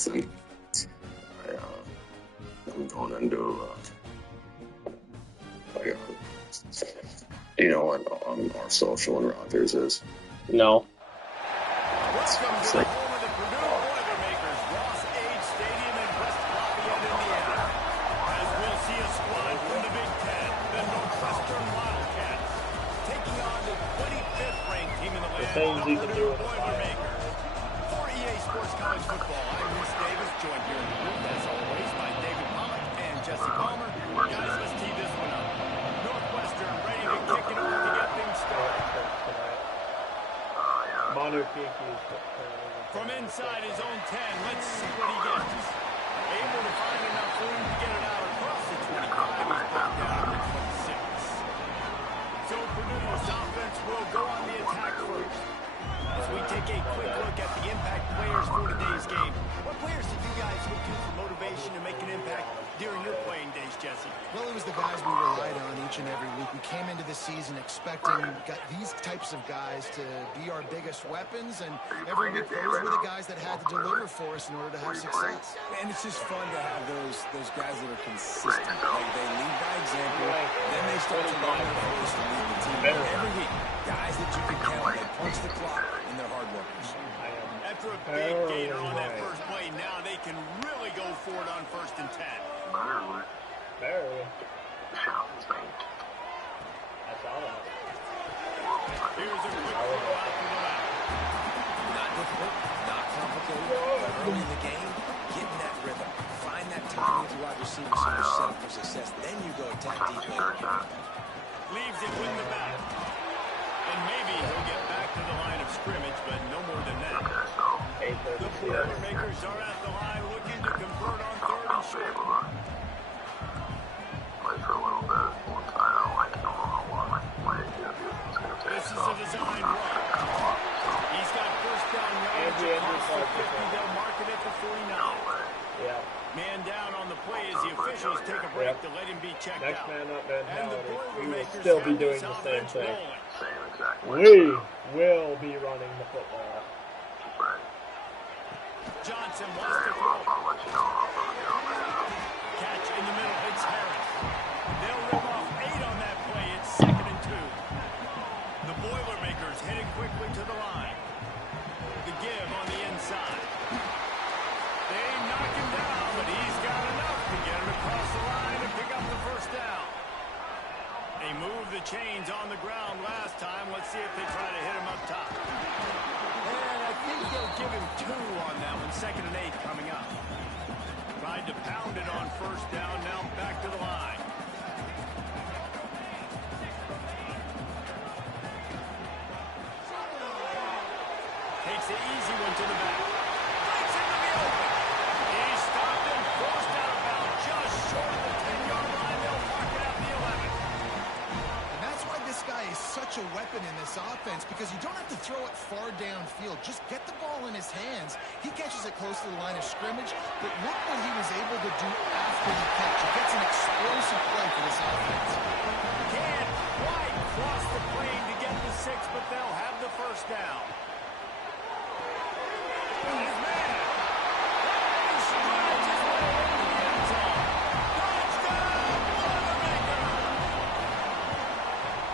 awesome. I'm going into do you know what our social and Rogers is? No. Welcome to the home of the Purdue Boilermakers, Ross Age Stadium in West Lafayette, Indiana. As we'll see a squad from the Big Ten, the Northwestern Wildcats, taking on the 25th ranked team in the land, the Purdue Boilermakers. For EA Sports College Football, I'm Reese Davis, joined here in the booth, as always, by David Pollack and Jesse Palmer. Guys, let's tee this one up. Northwestern ready to kick it off to get things started. From inside his own 10, let's see what he gets. Able to find enough room to get it out across the 25. He's brought down to 26. So Purdue's offense will go on the attack first. As we take a quick look at the impact players for today's game, what players did you guys look to for motivation to make an impact during your playing days, Jesse? Well, it was the guys we relied on each and every week. We came into the season expecting these types of guys to be our biggest weapons, and every week those were the guys that had to deliver for us in order to have success. And it's just fun to have those guys that are consistent. Like they lead by example, then they start to run their force to lead the team. Every week, guys that you can count, they punch the clock, and they're hard workers. After a big gainer on that first play, now they can really go for it on 1st and 10. Barely. That's Alma. Here's a quick throw out to the left. Not difficult, not complicated. Early in the game, get in that rhythm. Find that timing to wide receiver so you're set up for success. Then you go attack deep later. Leaves it with the back. And maybe he'll get back to the line of scrimmage, but no more than that. The Boilermakers are at the line looking to convert on 3rd and short. This is a design run. He's got 1st down yards across the 50. They'll mark it at the 49. Yeah. Man down on the play as the officials take a break to let him be checked Next out. man up mentality. And the We will Boilermakers still be have doing this the same offense thing. rolling. We will be running the football. Johnson wants to throw. Catch in the middle. It's Harris. They'll rip off 8 on that play. It's 2nd and 2. The Boilermakers heading quickly to the line. The give on the inside. They knock him down, but he's got enough to get him across the line and pick up the 1st down. They moved the chains on the ground last time. Let's see if they try to hit him up top. And I think they'll give him 2 on that one. 2nd and 8 coming up. Tried to pound it on 1st down. Now back to the line. Takes the easy one to the back. Breaks into the open. He's stopped and forced out of bounds just short of the 10-yard line. They'll mark it at the 11. And that's why this guy is such a weapon in this offense, because you don't have to throw it far downfield. Just get the ball in his hands. He catches it close to the line of scrimmage, but look what he was able to do after the catch. He gets an explosive play for this offense. Can't quite cross the plane to get the 6, but they'll have the 1st down. His man. He strides his way into the end zone. Touchdown, Boilermaker!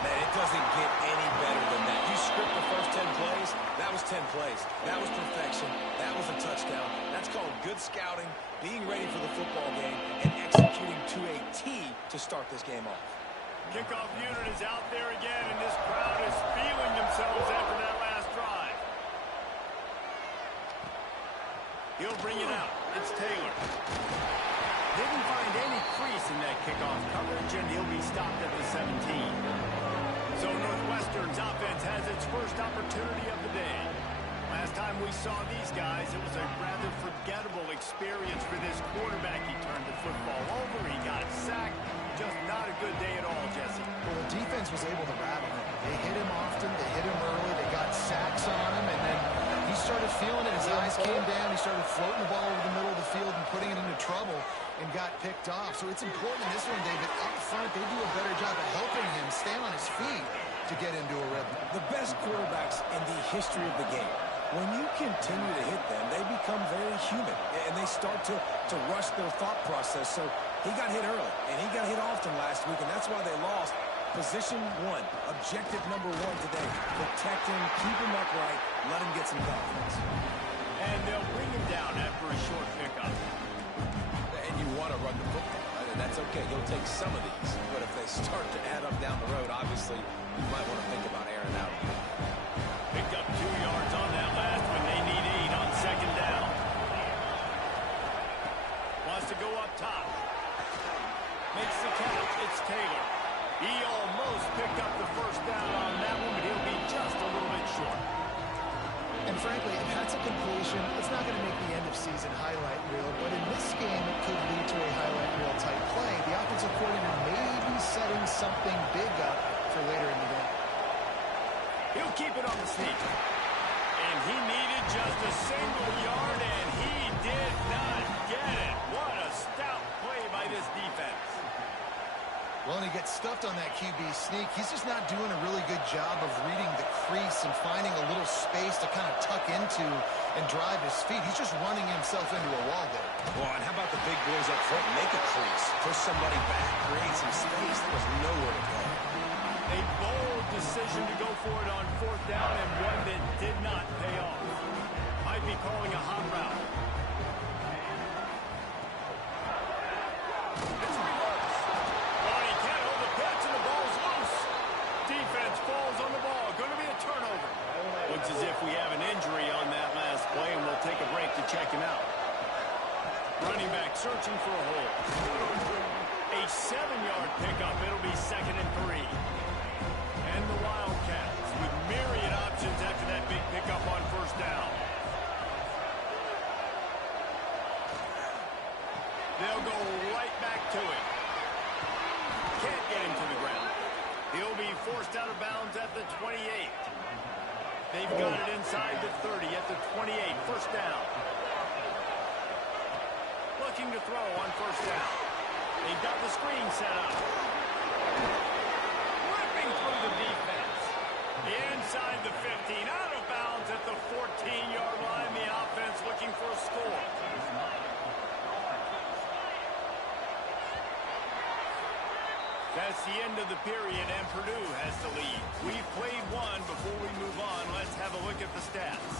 Man, it doesn't get any better than that. You script the first 10 plays, that was 10 plays. That was perfection. That was a touchdown. That's called good scouting, being ready for the football game, and executing to a T to start this game off. Kickoff unit is out there again, and this crowd is feeling themselves after that last drive. He'll bring it out. It's Taylor. Didn't find any crease in that kickoff coverage, and he'll be stopped at the 17. So Northwestern's offense has its first opportunity of the day. Last time we saw these guys, it was a rather forgettable experience for this quarterback. He turned the football over. He got sacked. Just not a good day at all, Jesse. Well, the defense was able to rattle him. They hit him often. They hit him early. They got sacks on him, and then he started feeling it. His eyes came down. He started floating the ball over the middle of the field and putting it into trouble and got picked off. So it's important in this one, David. Up front, they do a better job of helping him stay on his feet to get into a rhythm. The best quarterbacks in the history of the game. When you continue to hit them, they become very human, and they they start to rush their thought process. So he got hit early, and he got hit often last week, and that's why they lost. Position one, objective number one today. Protect him, keep him upright, let him get some confidence. And they'll bring him down after a short pickup. And you want to run the football, right? And that's okay. You'll take some of these. But if they start to add up down the road, obviously, you might want to think about airing out. Picked up 2 yards on that last one. They need 8 on second down. Wants to go up top. Makes the catch. It's Taylor. He almost picked up the first down on that one, but he'll be just a little bit short. And frankly, if that's a completion, it's not going to make the end-of-season highlight reel, but in this game, it could lead to a highlight reel type play. The offensive coordinator may be setting something big up for later in the game. He'll keep it on the sneak. And he needed just a single yard, and he did not get it. What a stout play by this defense. Well, and he gets stuffed on that QB sneak. He's just not doing a really good job of reading the crease and finding a little space to kind of tuck into and drive his feet. He's just running himself into a wall there. Well, and how about the big boys up front? Make a crease. Push somebody back. Create some space. There was nowhere to go. A bold decision to go for it on fourth down, and one that did not pay off. Might be calling a hot route. It's reverse. Oh, he can't hold the pitch, and the ball's loose. Defense falls on the ball. Going to be a turnover. Looks as if we have an injury on that last play, and we'll take a break to check him out. Running back searching for a hole. A 7-yard pickup. It'll be 2nd and 3. And the Wildcats with myriad options after that big pickup on first down. They'll go right back to it. Can't get him to the ground. He'll be forced out of bounds at the 28. They've got it inside the 30 at the 28. First down. Looking to throw on first down. They've got the screen set up. Ripping through the defense. Inside the 15. Out of bounds at the 14-yard line. The offense looking for a score. That's the end of the period, and Purdue has the lead. We've played one. Before we move on, let's have a look at the stats.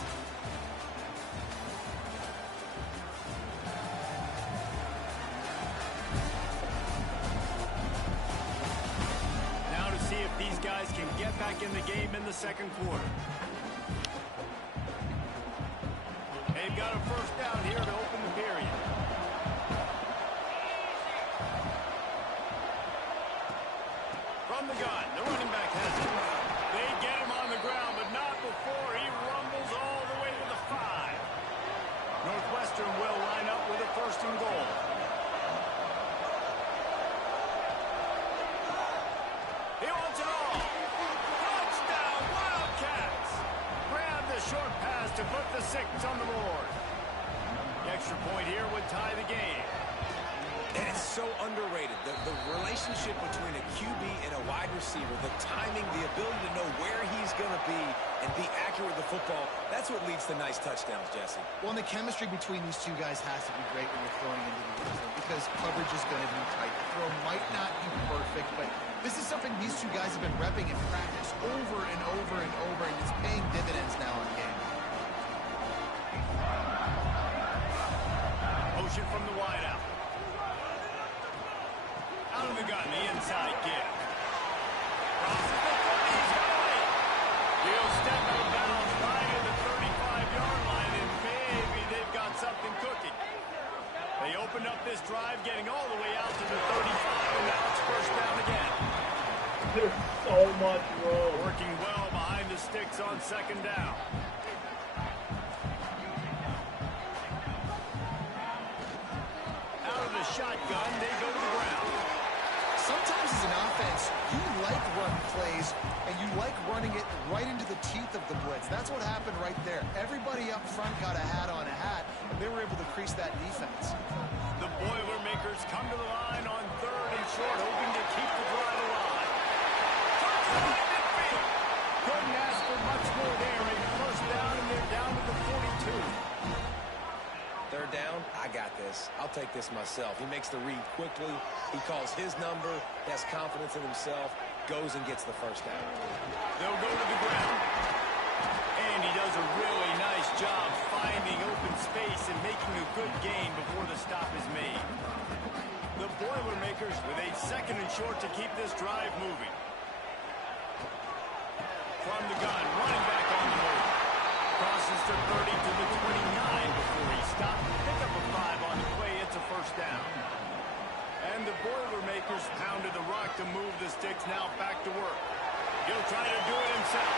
Now to see if these guys can get back in the game in the second quarter. They've got a first down here to open the period. From the gun, the running back has it. They get him on the ground, but not before he rumbles all the way to the 5. Northwestern will line up with a 1st and goal. He wants it all. Touchdown, Wildcats! Grab the short pass to put the 6 on the board. The extra point here would tie the game. And it's so underrated. The relationship between a QB and a wide receiver, the timing, the ability to know where he's going to be and be accurate with the football, that's what leads to nice touchdowns, Jesse. Well, and the chemistry between these two guys has to be great when you're throwing into the end zone because coverage is going to be tight. The throw might not be perfect, but this is something these two guys have been repping in practice over and over and over, and it's paying dividends now in game. Motion from the wideout. Out of the gun, the inside give. Crosses the 30, he's going. He'll step out of bounds right at the 35-yard line, and maybe they've got something cooking. They opened up this drive, getting all the way out to the 35, and now it's first down again. There's so much room. Working well behind the sticks on second down. Out of the shotgun, they go to the ground. Sometimes as an offense, you like run plays, and you like running it right into the teeth of the blitz. That's what happened right there. Everybody up front got a hat on a hat, and they were able to crease that defense. The Boilermakers come to the line on 3rd and short, hoping to keep the drive alive. Touchdown midfield. Couldn't ask for much more there. A first down, and they're down to the 42. 3rd down, I got this. I'll take this myself. He makes the read quickly. He calls his number, has confidence in himself, goes and gets the first down. They'll go to the ground. And he does a really nice job finding open space and making a good gain before the stop is made. The Boilermakers with a 2nd and short to keep this drive moving. From the gun, running back on the move. Crosses the 30 to the 29 before he stopped. Pick up a 5 on the play. It's a first down. And the Boilermakers pounded the rock to move the sticks. Now back to work. He'll try to do it himself.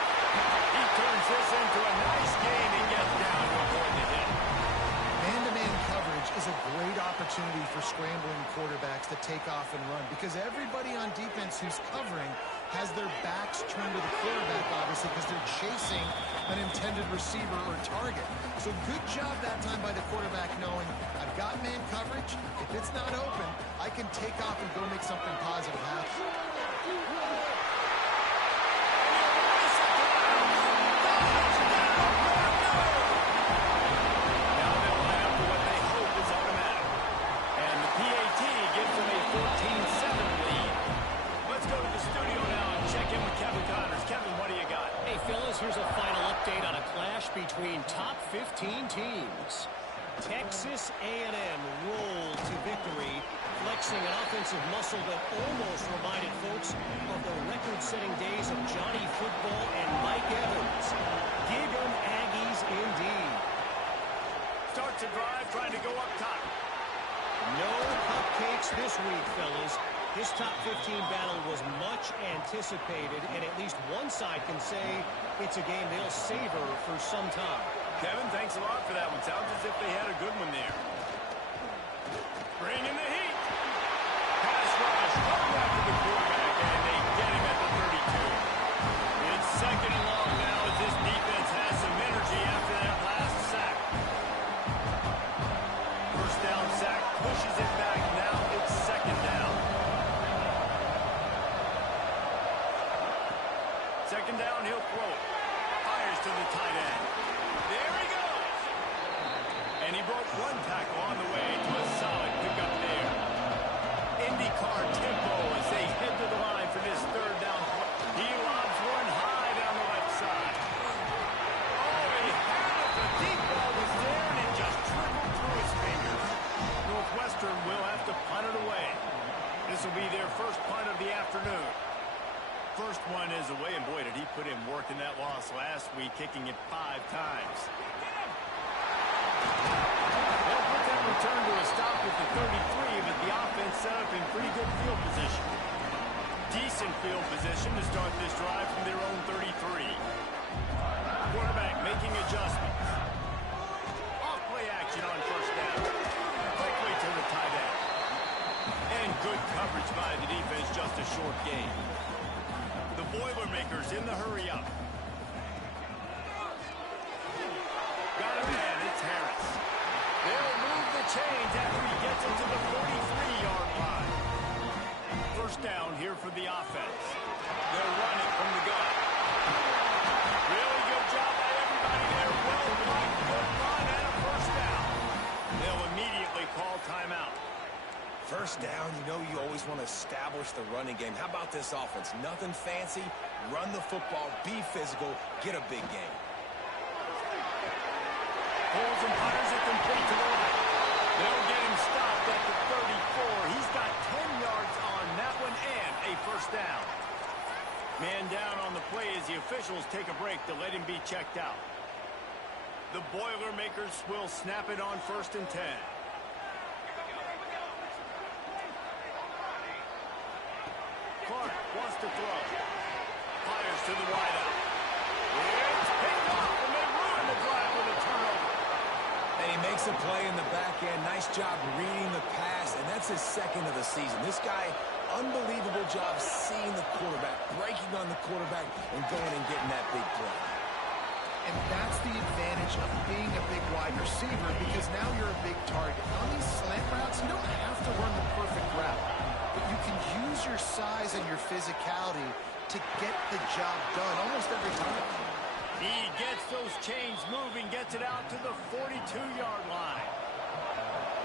He turns this into a nice gain and gets down to avoid the hit. Man-to-man coverage is a great opportunity for scrambling quarterbacks to take off and run because everybody on defense who's covering has their backs turned to the quarterback, obviously, because they're chasing an intended receiver or target. So good job that time by the quarterback knowing I've got man coverage. If it's not open, I can take off and go make something positive happen. Here's a final update on a clash between top 15 teams. Texas A&M rolled to victory, flexing an offensive muscle that almost reminded folks of the record-setting days of Johnny Football and Mike Evans. Gig 'em Aggies indeed. Starts a drive trying to go up top. No cupcakes this week, fellas. This top 15 battle was much anticipated, and at least one side can say it's a game they'll savor for some time. Kevin, thanks a lot for that one. Sounds as if they had a good one there. Bring in the heat. Pass rush, coming after the quarterback, and they get him at the 32. It's 2nd and long now as this defense has some energy after that last sack. First down sack, pushes it back. Now it's 2nd down. 2nd down, he'll throw it. Fires to the tight end. There he goes. And he broke one tackle on the way to a solid pickup there. IndyCar tempo as they head to the line for this 3rd down. He lobs one high down the left side. Oh, he had it. The deep ball was there, and it just trickled through his fingers. Northwestern will have to punt it away. This will be their first punt of the afternoon. First one is away, and boy, did he put in work in that loss last week, kicking it 5 times. They'll put that return to a stop at the 33, but the offense set up in pretty good field position. Decent field position to start this drive from their own 33. Quarterback making adjustments. Off-play action on first down. Quickly to the tight end. And good coverage by the defense, just a short gain. The Boilermakers in the hurry-up. Got a man, it's Harris. They'll move the chains after he gets it to the 43-yard line. First down here for the offense. They'll run it from the gun. Really good job by everybody there. Well blocked, good run, and a first down. They'll immediately call timeout. First down, you know you always want to establish the running game. How about this offense? Nothing fancy. Run the football, be physical, get a big game. Pulls and punters it complete to the right. They'll get him stopped at the 34. He's got 10 yards on that one and a first down. Man down on the play as the officials take a break to let him be checked out. The Boilermakers will snap it on 1st and 10. Clark wants to throw. Fires to the wideout. It's picked off, and they ruin the drive with a turnover. And he makes a play in the back end. Nice job reading the pass, and that's his 2nd of the season. This guy, unbelievable job seeing the quarterback, breaking on the quarterback, and going and getting that big play. And that's the advantage of being a big wide receiver because now you're a big target. On these slant routes, you don't have to run the perfect route, but you can use your size and your physicality to get the job done almost every time. He gets those chains moving, gets it out to the 42-yard line.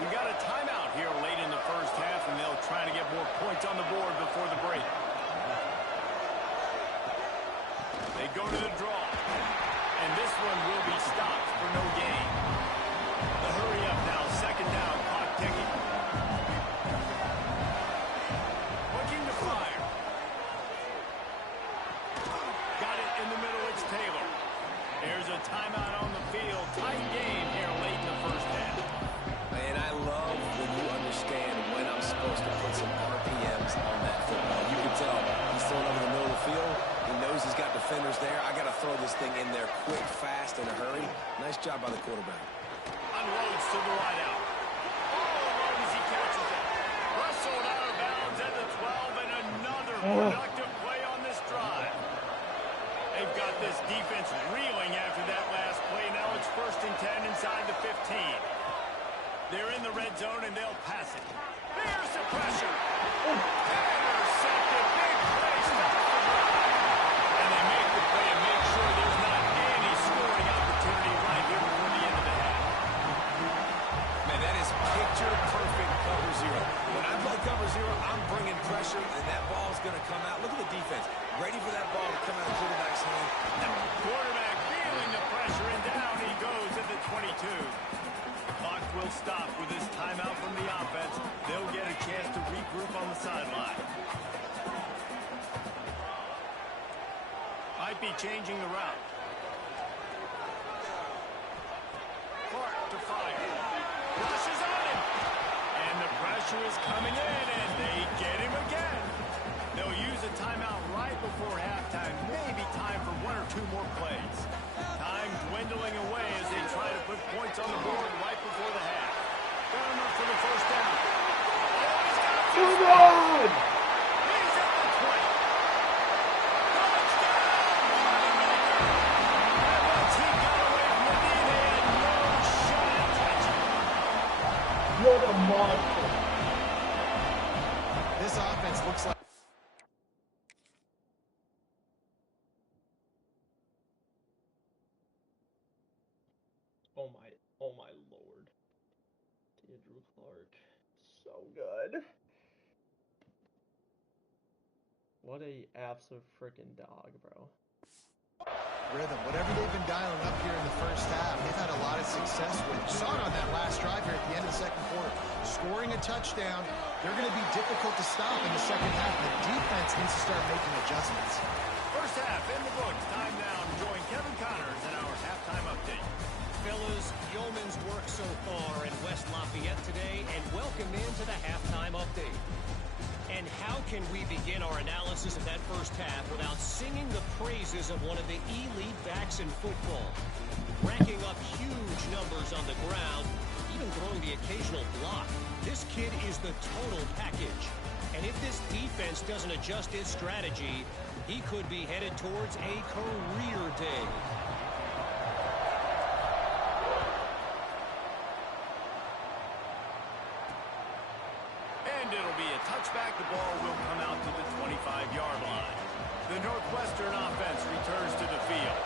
We got a timeout here late in the first half, and they'll try to get more points on the board before the break. They go to the draw, and this one will be stopped for no gain. The hurry up now, second down, clock ticking. Looking to fire. Got it in the middle, it's Taylor. There's a timeout on the field. Tight game here late in the first half. Man, I love when you understand when I'm supposed to put some RPMs on that football. You can tell he's throwing over the middle of the field. He knows he's got defenders there. I got to throw this thing in there quick, fast, in a hurry. Nice job by the quarterback. Unloads to the wideout. All alone as he catches it. Wrestled out of bounds at the 12, and another productive play on this drive. They've got this defense reeling after that last play. Now it's 1st and 10 inside the 15. They're in the red zone, and they'll pass it. Here's the pressure. Intercepted. Big play. Stop the drive. And they make the play and make sure there's not any scoring opportunity right here before the end of the half. Man, that is picture-perfect cover zero. When I play cover zero, I'm bringing pressure, and that ball's going to come out. Look at the defense. Ready for that ball to come out of the quarterback's hand. Quarterback feeling the pressure, and down he goes at the 22. Clock will stop with this timeout from the offense. They'll get a chance to regroup on the sideline. Might be changing the route. Clark to fire. Rushes on him. And the pressure is coming in, and they get him again. They'll use a timeout right before halftime. Maybe time for 1 or 2 more plays. Time dwindling away as they try to put points on the board right before the half. Got him up for the first down. Oh, he's got it. Come on! He's at the 20. Touchdown! And once he got away from the knee, they had no shot at catching. What a monster. This offense looks like Oh my lord. Andrew Clark. So good. What a absolute freaking dog, bro. rhythm. Whatever they've been dialing up here in the first half, they've had a lot of success with. You saw it on that last drive here at the end of the second quarter. Scoring a touchdown, they're going to be difficult to stop in the second half. The defense needs to start making adjustments. First half in the books. Time now to join Kevin Connors in our halftime update. Fellas, yeoman's work so far in West Lafayette today, and welcome into the halftime update. And how can we begin our analysis of that first half without singing the praises of one of the elite backs in football? Racking up huge numbers on the ground, even throwing the occasional block. This kid is the total package. And if this defense doesn't adjust its strategy, he could be headed towards a career day. And it'll be a touchback. The ball will come out to the 25-yard line. The Northwestern offense returns to the field.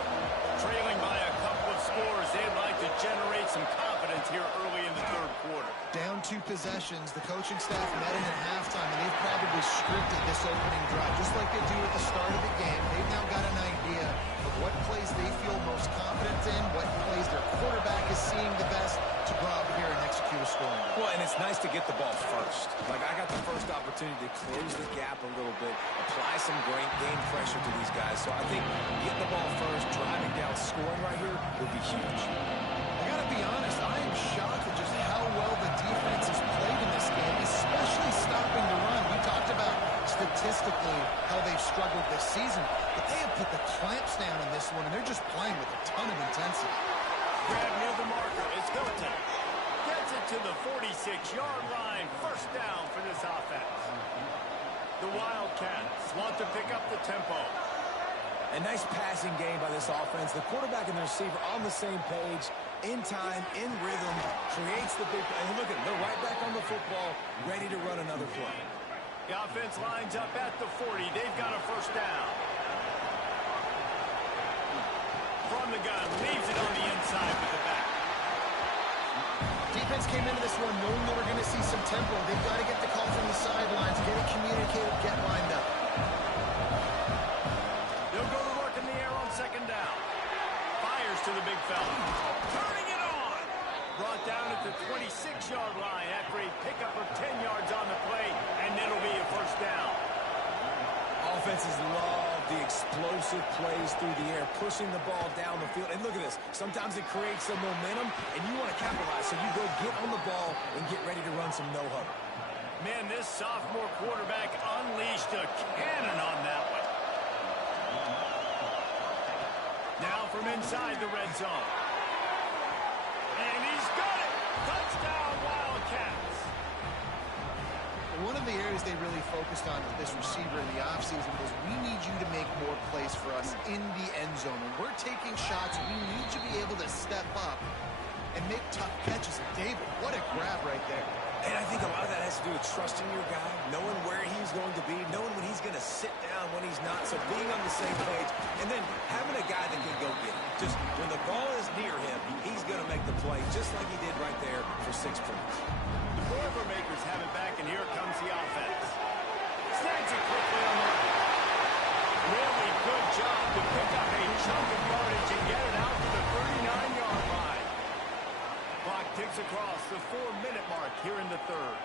Trailing by a couple of scores, they'd like to generate some confidence here early in the third quarter. Down 2 possessions, the coaching staff met in at halftime, and they've probably scripted this opening drive, just like they do at the start of the game. They've now got an idea of what plays they feel most confident in, what plays their quarterback is seeing the best to go out here and execute a scoring drive. Well, and it's nice to get the ball first. Like, I got the first opportunity to close the gap a little bit, apply some great game pressure to these guys. So I think getting the ball first, driving down, scoring right here would be huge. I got to be honest, I am shocked at just how well the defense has played in this game, especially stopping the run. We talked about statistically how they've struggled this season, but they have put the clamps down in this one, and they're just playing with a ton of intensity. Grab near the marker. It's Hilton. Gets it to the 46-yard line. First down for this offense. The Wildcats want to pick up the tempo. A nice passing game by this offense. The quarterback and the receiver on the same page, in time, in rhythm, creates the big play. And look at them, they're right back on the football, ready to run another play. The offense lines up at the 40. They've got a first down. From the gun, leaves it on the inside with the back. Defense came into this one knowing they were going to see some tempo. They've got to get the call from the sidelines, get it communicated, get lined up. They'll go to work in the air on second down. Fires to the big fella. Turning it on. Brought down at the 26-yard line after a pickup of 10 yards on the play, and it'll be a first down. Offenses love the explosive plays through the air, pushing the ball down the field. And look at this. Sometimes it creates some momentum, and you want to capitalize. So you go get on the ball and get ready to run some no-huddle. Man, this sophomore quarterback unleashed a cannon on that one. Now from inside the red zone. And he's got it! Touchdown, Wildcats! One of the areas they really focused on with this receiver in the offseason was we need you to make more plays for us in the end zone. When we're taking shots, we need you to be able to step up and make tough catches. David, what a grab right there. And I think a lot of that has to do with trusting your guy, knowing where he's going to be, knowing when he's going to sit down, when he's not. So being on the same page, and then having a guy that can go get it. Just when the ball is near him, he's going to make the play, just like he did right there for 6 points. The Boilermakers have it back, and here comes the offense. Snags it quickly on the right. Really good job to pick up a chunk of yardage and get it out to the 39-yard line. Clock ticks across the 4-minute mark here in the third.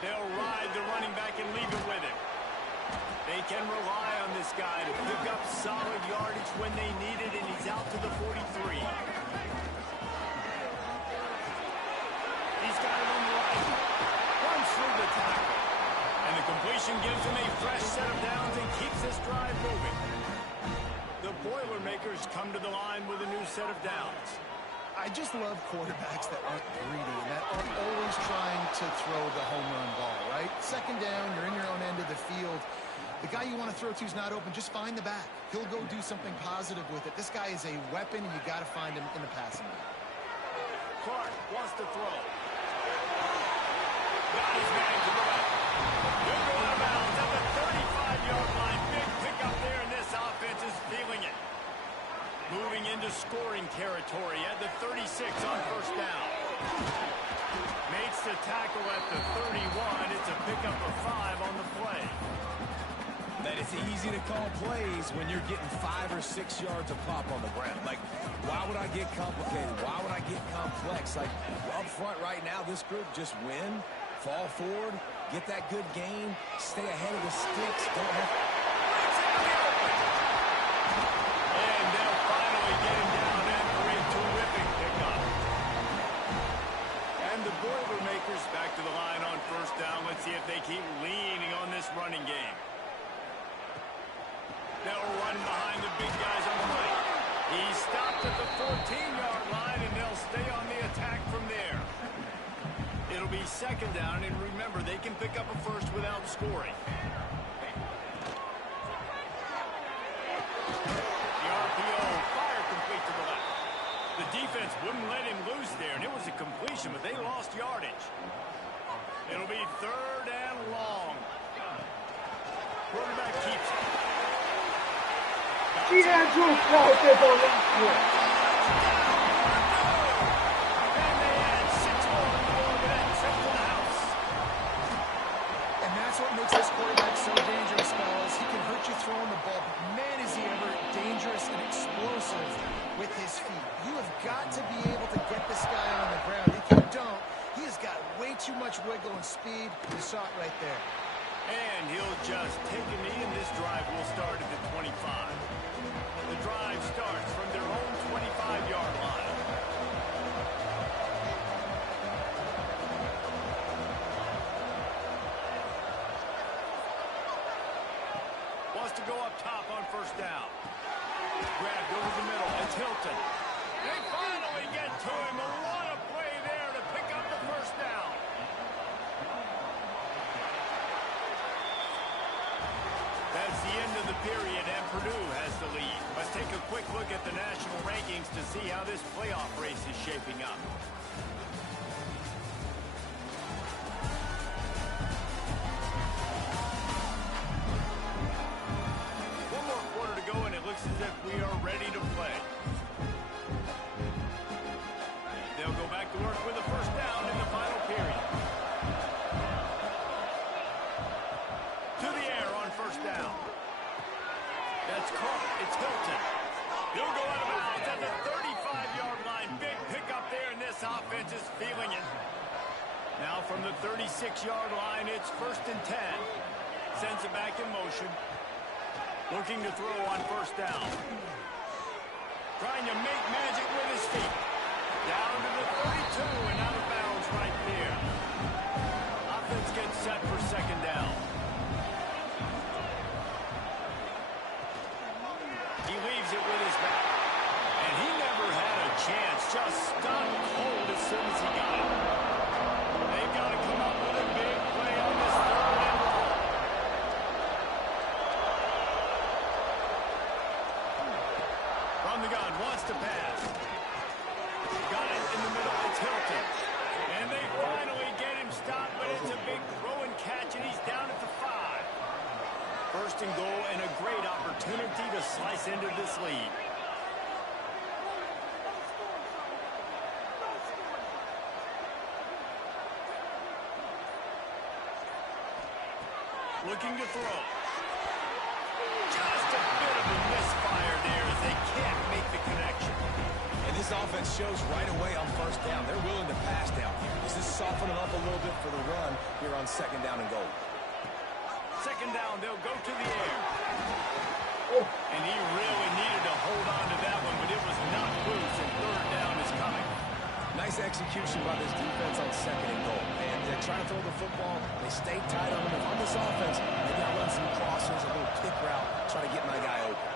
They'll ride the running back and leave it with him. They can rely on this guy to pick up solid yardage when they need it, and he's out to the 43. He's got it on the right. Runs through the tackle. And the completion gives him a fresh set of downs and keeps this drive moving. The Boilermakers come to the line with a new set of downs. I just love quarterbacks that aren't greedy and that aren't always trying to throw the home run ball, right? Second down, you're in your own end of the field. The guy you want to throw to is not open. Just find the back. He'll go do something positive with it. This guy is a weapon, and you got to find him in the passing game. Clark wants to throw. Got his man to the left. He'll go out of bounds at the 35-yard line. Big pickup there, and this offense is feeling it. Moving into scoring territory at the 36 on first down. Makes the tackle at the 31. It's a pickup of 5 on the play. That it's easy to call plays when you're getting 5 or 6 yards of pop on the ground. Like, why would I get complicated? Why would I get complex? Like, up front right now, this group just win, fall forward, get that good gain, stay ahead of the sticks, don't have... And they'll finally get him down after a terrific pickup. And the Boilermakers back to the line on first down. Let's see if they keep leaning on this running game. They'll run behind the big guys on the right. He's stopped at the 14-yard line, and they'll stay on the attack from there. It'll be second down, and remember, they can pick up a first without scoring. The RPO, fire complete to the left. The defense wouldn't let him loose there, and it was a completion, but they lost yardage. It'll be third and long. Quarterback keeps it. She had to crowd this on that one. And they add 6 more on the board with that trip to the house. And that's what makes this quarterback so dangerous, fellas. He can hurt you throwing the ball, but man, is he ever dangerous and explosive with his feet. You have got to be able to get this guy on the ground. If you don't, he has got way too much wiggle and speed. You saw it right there. And he'll just take a knee, and this drive will start at the 25. The drive starts from their own 25-yard line. Wants to go up top on first down. Grabbed over the middle. It's Hilton. They finally get to him. A lot of play there to pick up the first down. That's the end of the period, and Purdue has the lead. Let's take a quick look at the national rankings to see how this playoff race is shaping up. One more quarter to go, and it like we are ready to play. They'll go back to work with a first down in the final period. To the air on first down. That's caught. It's Hilton. He'll go out of bounds at the 35-yard line. Big pickup there, and this offense is feeling it. Now from the 36-yard line, it's 1st and 10. Sends it back in motion. Looking to throw on first down. Trying to make magic with his feet. Down to the 32 and out of bounds right there. Offense gets set for second down. He leaves it with his back. And he never had a chance. Just stunned cold as soon as he got it. They've got to come up with a big play on this 3rd and long. From the gun, wants to pass. Got it in the middle, it's Hilton. And they finally get him stopped, but it's a big throw and catch, and he's down at the 5. 1st and goal, and a great opportunity to slice into this lead. Looking to throw. Just a bit of a misfire there as they can't make the connection. And this offense shows right away on first down. They're willing to pass down here. This is softening up a little bit for the run here on 2nd down and goal. 2nd down, they'll go to the air. And he really needed to hold on to that one, but it was not loose, and 3rd down is coming. Nice execution by this defense on 2nd and goal. And they're trying to throw the football. They stay tight on them. On this offense, maybe I'll run some crosses, a little pick route, try to get my guy open.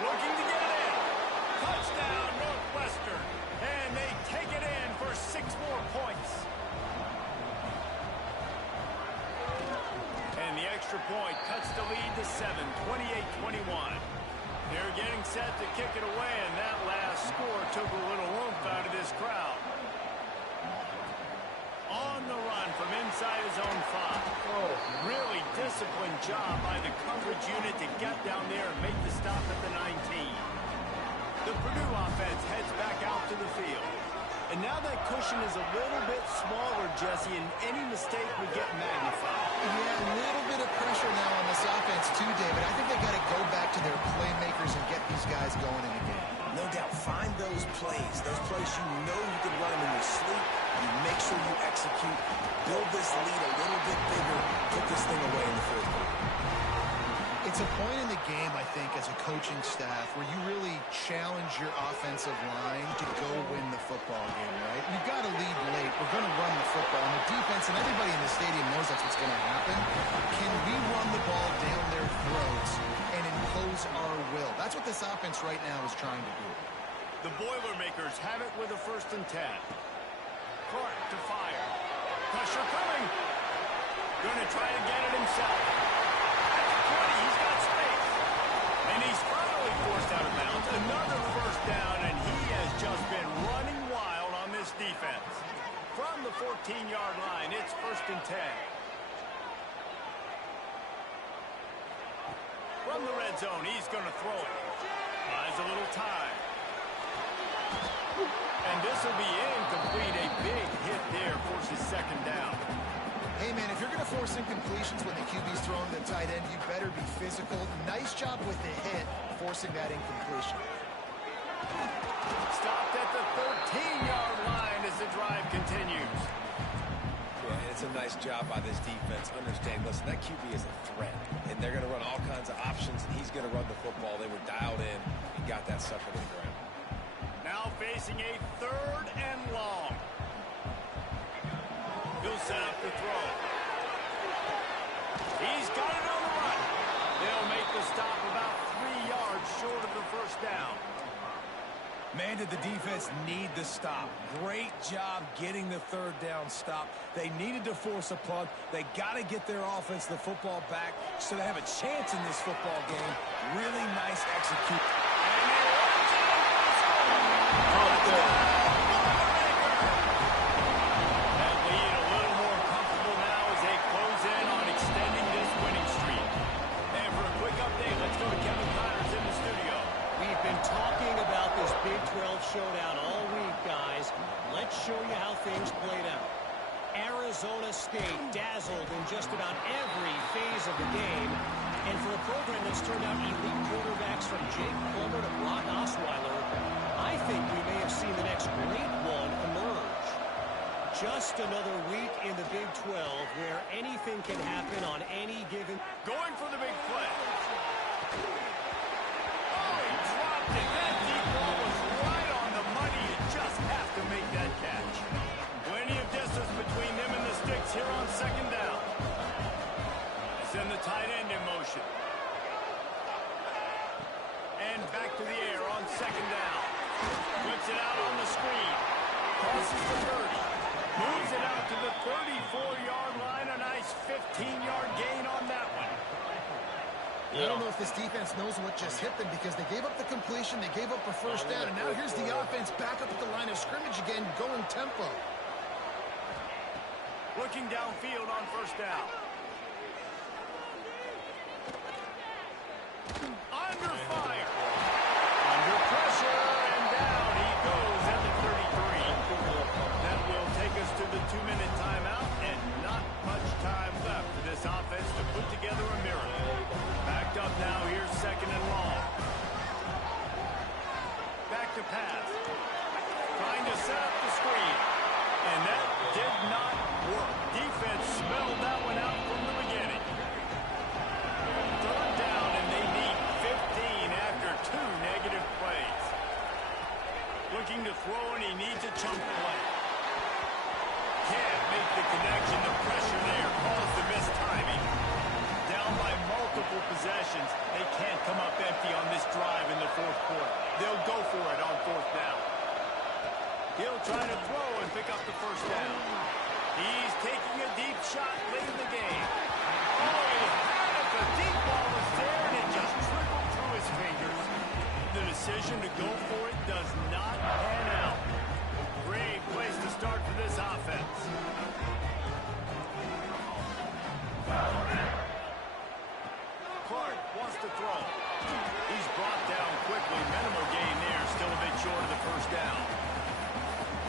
Looking to get it in. Touchdown, Northwestern. And they take it in for 6 more points. And the extra point cuts the lead to 7, 28-21. They're getting set to kick it away, and that last score took a little oomph out of this crowd. On the run from inside his own 5. Really disciplined job by the coverage unit to get down there and make the stop at the 19. The Purdue offense heads back out to the field. And now that cushion is a little bit smaller, Jesse, and any mistake would get magnified. Yeah, a little bit of pressure now on this offense too, David. I think they got to go back to their playmakers and get these guys going in the game. No doubt, find those plays you know you can run them in your sleep. You make sure you execute, build this lead a little bit bigger, put this thing away in the 4th quarter. It's a point in the game, I think, as a coaching staff, where you really challenge your offensive line to go win the football game, right? We've got to lead late. We're going to run the football. And the defense, and everybody in the stadium knows that's what's going to happen. Can we run the ball down their throats and impose our will? That's what this offense right now is trying to do. The Boilermakers have it with a 1st and 10. Clark to fire. Pressure coming. Going to try to get it himself. At the 20, he's got space. And he's finally forced out of bounds. Another 1st down, and he has just been running wild on this defense. From the 14-yard line, it's 1st and 10. From the red zone, he's going to throw it. Buys a little time. And this will be incomplete. A big hit there forces 2nd down. Hey, man, if you're going to force incompletions when the QB's throwing the tight end, you better be physical. Nice job with the hit, forcing that incompletion. Stopped at the 13-yard line as the drive continues. Yeah, it's a nice job by this defense. Understand, listen, that QB is a threat, and they're going to run all kinds of options, and he's going to run the football. They were dialed in and got that sucker to the ground. Now facing a 3rd and long. He'll set up the throw. He's got it on the run. They'll make the stop about 3 yards short of the 1st down. Man, did the defense need the stop. Great job getting the 3rd down stop. They needed to force a punt. They got to get their offense the football back so they have a chance in this football game. Really nice execution. And he runs it into the score. That lead a little more comfortable now as they close in on extending this winning streak. And for a quick update, let's go to showdown all week, guys. Let's show you how things played out. Arizona State dazzled in just about every phase of the game. And for a program that's turned out elite quarterbacks from Jake Plummer to Brock Osweiler, I think we may have seen the next great one emerge. Just another week in the Big 12 where anything can happen on any given... Going for the big play. Oh, he dropped it. That deep ball was right on the money. You just have to make that catch. Plenty of distance between them and the sticks here on second down. Send the tight end in motion. And back to the air on second down. Whips it out on the screen. Crosses the 30. Moves it out to the 34-yard line. A nice 15-yard gain on that one. I don't know if this defense knows what just hit them because they gave up the completion, they gave up a first down, and now here's the offense back up at the line of scrimmage again, going tempo. Looking downfield on first down. Under fire. Under pressure, and down he goes at the 33. That will take us to the 2-minute timeout, and not much time left for this offense to put together a miracle. Backed up now, here's second and long. Back to pass. Trying to set up the screen. And that did not work. Defense smelled that one out from the beginning. Third down, and they need 15 after 2 negative plays. Looking to throw, and he needs a chunk play. Can't make the connection. The pressure there caused the missed timing. Down by multiple possessions. They can't come up empty on this drive in the fourth quarter. They'll go for it on fourth down. He'll try to throw and pick up the first down. He's taking a deep shot late in the game. Oh, he had it. The deep ball was there, and it just trickled through his fingers. The decision to go for it does not pan out. Great place to start for this offense. Clark wants to throw. He's brought down quickly. Minimal gain there. Still a bit short of the first down.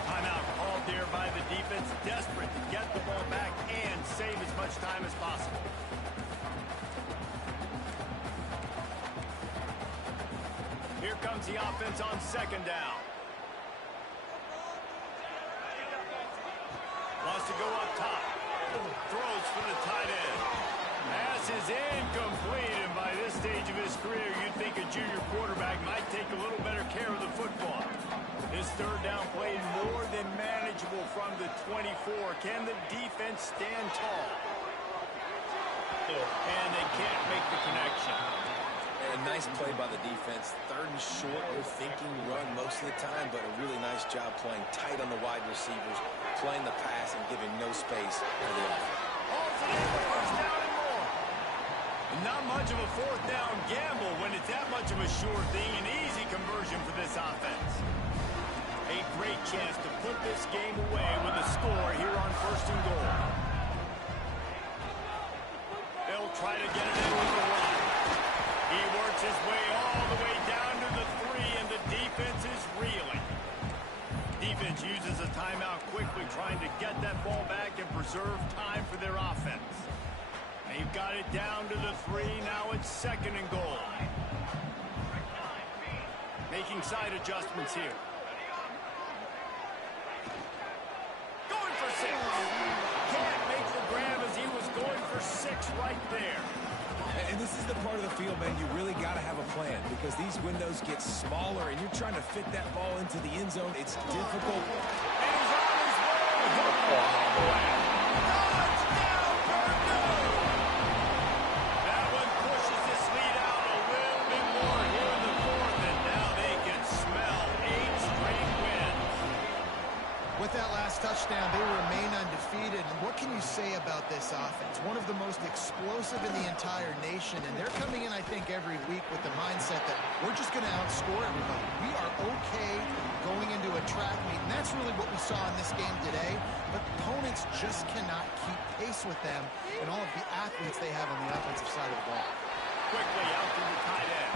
Timeout called there by the defense. Desperate to get the ball back and save as much time as possible. Here comes the offense on second down. Wants to go up top. Throws for the tight end. Pass is incomplete, and by this stage of his career, you'd think a junior quarterback might take a little better care of the football. His third down played more than manageable from the 24. Can the defense stand tall? And they can't make the connection. And a nice play by the defense. Third and short, they're thinking run most of the time, but a really nice job playing tight on the wide receivers, playing the pass and giving no space for the offense. Hauls it in for first down and more. Not much of a fourth down gamble when it's that much of a sure thing. An easy conversion for this offense. A great chance to put this game away with a score here on first and goal. They'll try to get it in with the run. He works his way all the way down to the 3, and the defense is reeling. Defense uses a timeout quickly, trying to get that ball back and preserve time for their offense. They've got it down to the 3. Now it's second and goal. Making side adjustments here. Going for 6. Can't make the grab as he was going for 6 right there. And this is the part of the field, man, you really got to have a plan because these windows get smaller and you're trying to fit that ball into the end zone. It's difficult. And he's on his way. Touchdown, Purdue! That one pushes this lead out a little bit more here in the fourth, and now they can smell 8 straight wins. With that last touchdown, they remain undefeated. And what can you say about this offense? One of the most explosive in the entire nation, and they're coming in, I think, every week with the mindset that we're just going to outscore everybody. We are okay going into a track meet, and that's really what we saw in this game today. But opponents just cannot keep pace with them and all of the athletes they have on the offensive side of the ball. Quickly out to the tight end.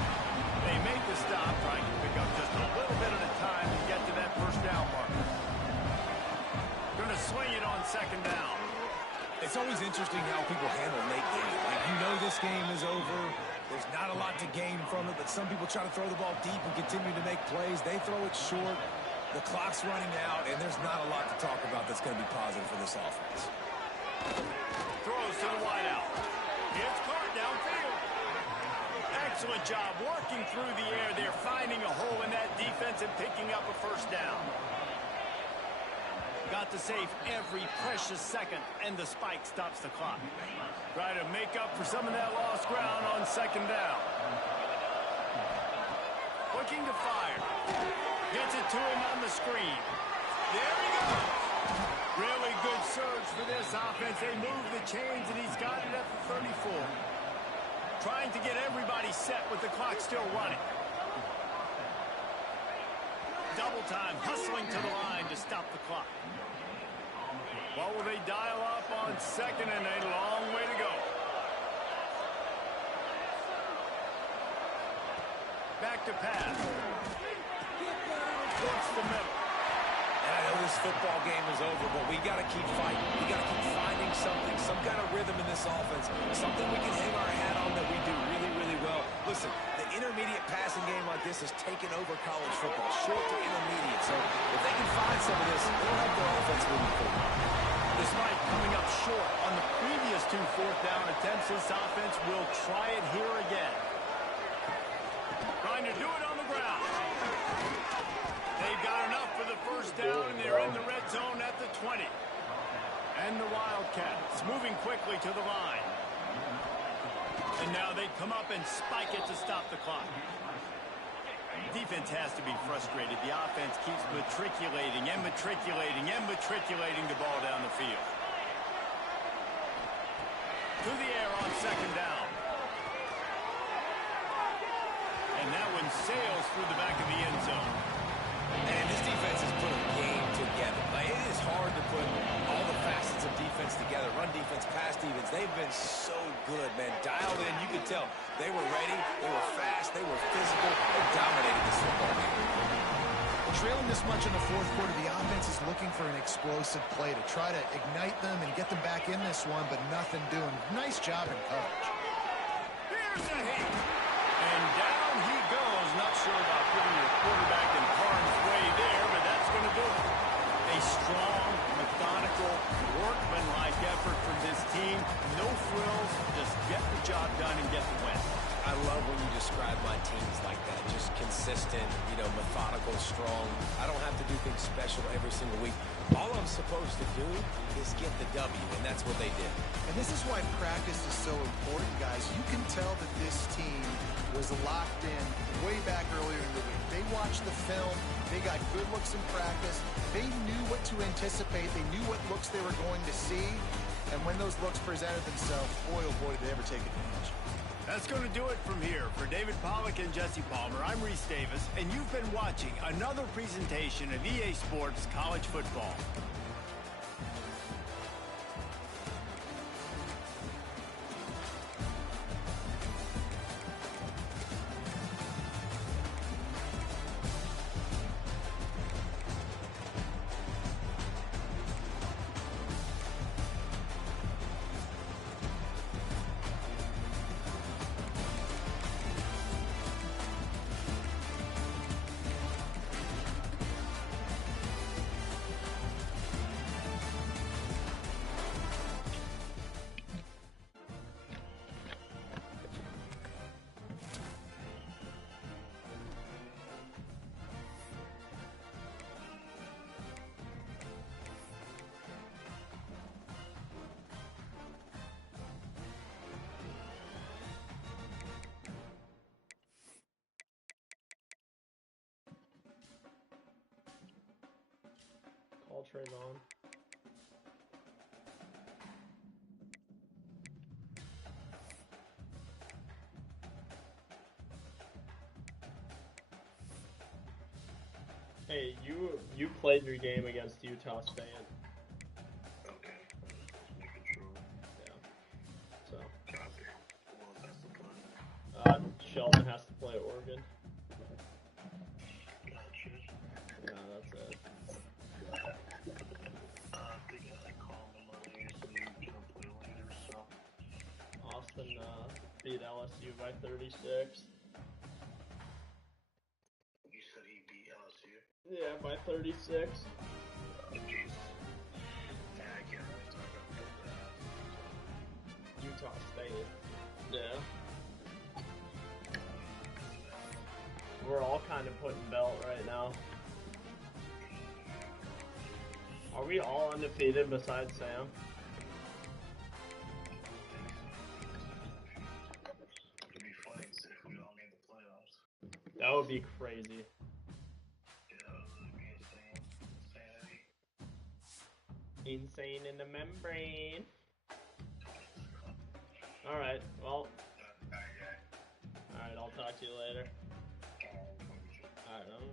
They make the stop, trying to pick up just a little bit at a time to get sling it on second down. It's always interesting how people handle late game. Like, you know this game is over. There's not a lot to gain from it, but some people try to throw the ball deep and continue to make plays. They throw it short. The clock's running out, and there's not a lot to talk about that's going to be positive for this offense. Throws to the wideout. Gets caught downfield. Excellent job working through the air. They're finding a hole in that defense and picking up a first down. Got to save every precious second, and the spike stops the clock. Try to make up for some of that lost ground on second down. Looking to fire. Gets it to him on the screen. There he goes. Really good surge for this offense. They move the chains, and he's got it at the 34. Trying to get everybody set with the clock still running. Double time, hustling to the line to stop the clock. What will they dial up on second, and a long way to go. Back to pass. Towards the middle. And I know this football game is over, but we got to keep fighting. We got to keep finding something, some kind of rhythm in this offense, something we can hang our hat on that we do really, really well. Listen, the intermediate passing game like this has taken over college football, short to intermediate. So if they can find some of this, they'll have their offense moving forward. Despite coming up short on the previous 2 fourth down attempts, this offense will try it here again. Trying to do it on the ground. They've got enough for the first down, and they're in the red zone at the 20. And the Wildcats moving quickly to the line. And now they come up and spike it to stop the clock. Defense has to be frustrated. The offense keeps matriculating and matriculating and matriculating the ball down the field. To the air on second down. And that one sails through the back of the end zone. And this defense has put a game together. Like, it is hard to put all the facets of defense together. Run defense, pass defense. They've been so good, man. Dialed in. You could tell they were ready. They were fast. They were physical. They dominated this football game. Well, trailing this much in the fourth quarter, the offense is looking for an explosive play to try to ignite them and get them back in this one, but nothing doing. Nice job in coverage. Here's a hit. And down he goes. Not sure about putting your quarterback in harm's way there, but that's going to do it. A strong, methodical, workmanlike effort from this team. No frills, just get the job done and get the win. I love when you describe my teams like that. Just consistent, methodical, strong. I don't have to do things special every single week. All I'm supposed to do is get the W, and that's what they did. And this is why practice is so important, guys. You can tell that this team was locked in way back earlier in the week. They watched the film. They got good looks in practice. They knew what to anticipate. They knew what looks they were going to see. And when those looks presented themselves, boy, oh boy, did they ever take advantage. That's going to do it from here. For David Pollack and Jesse Palmer, I'm Reese Davis, and you've been watching another presentation of EA Sports College Football. All trays on. Hey, you played your game against Utah State. Okay. Control. Yeah. So. Copy. Who else has to play? Sheldon has to play Oregon. Gotcha. Yeah, that's it. Big beat LSU by 36. You said he beat LSU? Yeah, by 36. Oh, jeez. Yeah, I can't really talk about that. Utah State. Yeah. We're all kind of putting belt right now. Are we all undefeated besides Sam? It'd be funny if we all made the playoffs. That would be crazy. Yeah, that would be insane. Insanity. Insane in the membrane. Alright, well. Alright, I'll talk to you later. Alright, I'm